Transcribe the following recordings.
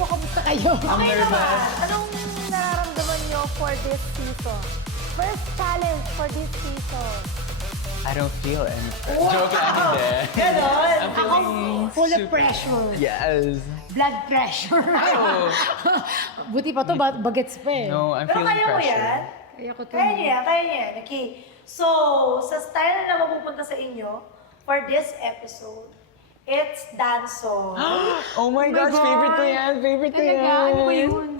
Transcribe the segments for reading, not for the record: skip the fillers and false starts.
po, kamusta kayo? Okay naman. Anong nararamdaman nyo for this season? First challenge for this season. I don't feel anything. Joke lang, hindi. Ganon. I'm feeling Full of pressure. Yes. Blood pressure. Oh. Buti pa to, bagets pa eh. No, I'm Pero feeling kaya mo pressure. yan? Kaya ko to. Kaya niya yan, kaya niya yan. Okay. So, sa style na mapupunta sa inyo for this episode, it's dance song. Oh my gosh, God. favorite ko yan. Favorite ko yan. Talaga, ano ba yun?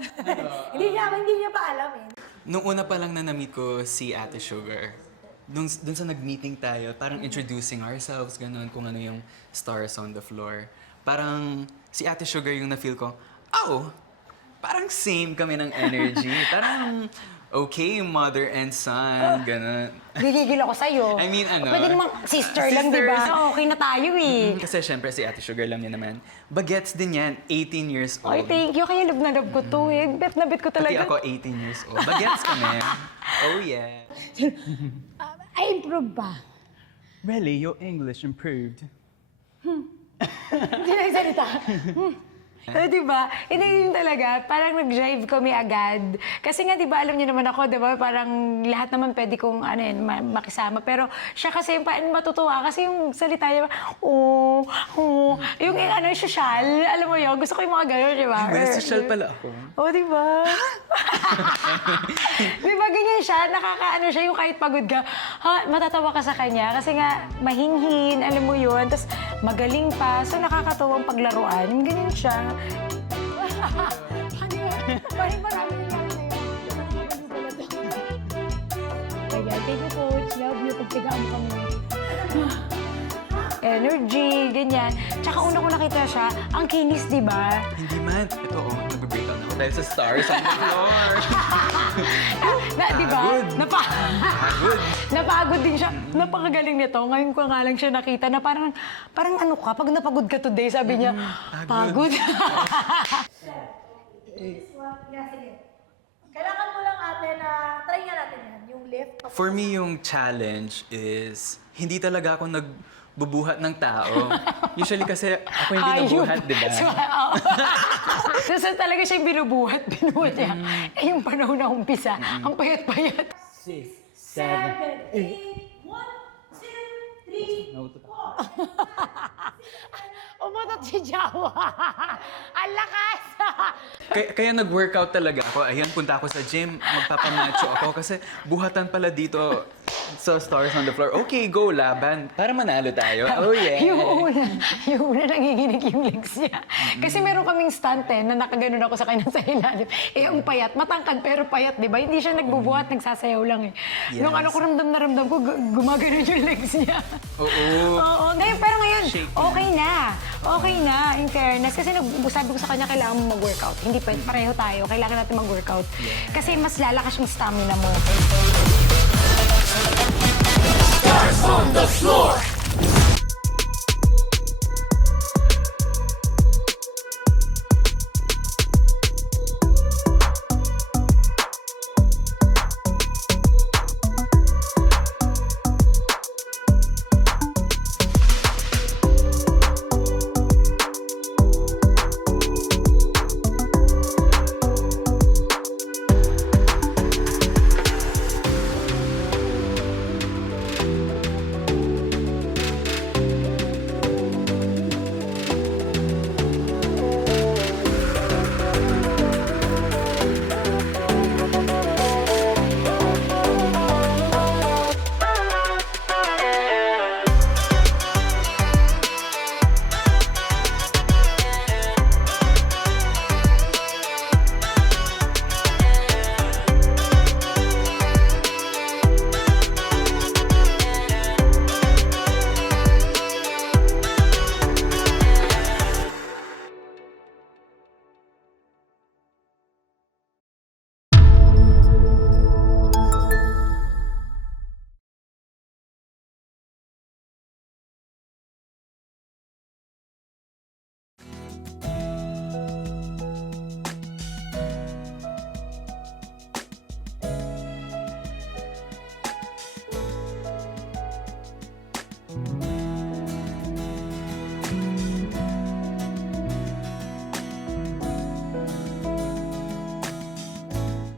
Hindi niya pa alam eh. Nung una pa lang na na-meet ko si Ate Sugar, dun sa nag-meeting tayo, parang introducing ourselves, ganun, kung ano yung stars on the floor. Parang si Ate Sugar yung na-feel ko, oh, parang same kami ng energy. Parang okay, mother and son, ganun. Gigigil ako sa'yo. I mean, ano? Pwede namang sister lang, di ba? Sisters. Okay na tayo eh. Kasi syempre si Ate Sugar, alam niya naman, bagets din yan, 18 years old. Ay, thank you. Kaya love na love ko to eh. Bet na bet ko Pati talaga. ako 18 years old. Bagets kami. Oh yeah. I improve ba? Really, your English improved. Hindi na salita. Di ba? Hindi yun talaga. Parang nag-drive kami agad. Kasi nga, di ba, alam niyo naman ako, di ba? Parang lahat naman pwede kong makisama. Pero siya kasi yung matutuwa. Kasi yung salita niya, yung social. Alam mo yun, gusto ko yung mga gano'n, di ba? May social pala ako. Oh, di ba? Di ba, ganyan siya? Nakakaano siya, yung kahit pagod ka, matatawa ka sa kanya. Kasi nga, mahinghin, alam mo yun. Tapos magaling pa. So, nakakatuwang paglaruan. Yung ganyan siya. Parang marami na lang ngayon. Thank you, Coach. Love you. Pagtigaan kami. Energy, ganyan. Tsaka una ko nakita siya, ang kinis, di ba? Hindi man. Ito, nag-break out na ako dahil sa stars on the floor. Di ba? Pagod. Pagod. Napagod din siya. Napakagaling nito. Ngayon ko nga lang siya nakita na parang ano ka, pag napagod ka today, sabi niya, pagod. Yeah, sige. Kailangan mo lang ate na, try nga natin yan, yung lift. For me, yung challenge is, hindi talaga ako nagbubuhat ng tao. Usually kasi ako hindi nabuhat, di ba? So talaga siya yung binubuhat niya. Eh yung panahon na umpisa, ang payat-payat. 6, 7, 7, 8, 1, 2, 3, 4. Umutot si Jawa. Ang lakas! Kaya nag-workout talaga ako. Ayan, punta ako sa gym, magpapamacho ako kasi buhatan pala dito sa stars on the floor. Okay, go, laban. Para manalo tayo. Oh, yeah. Yung una nanginginig yung legs niya. Kasi meron kaming stunt na nakaganon ako sa kanya sa ilalim. Eh, ang payat, matangkad pero payat, di ba? Hindi siya nagbubuhat, nagsasayaw lang eh. Yes. Nung ano ko ramdam ko, gumaganon yung legs niya. Oo. Oo, ngayon, pero ngayon, Shaking. okay na. Okay na, in fairness. Kasi sabi ko sa kanya, kailangan mo mag-workout. Hindi pwede, pareho tayo. Kailangan natin mag-workout. Kasi mas lalakas yung stamina mo. Stars on the floor.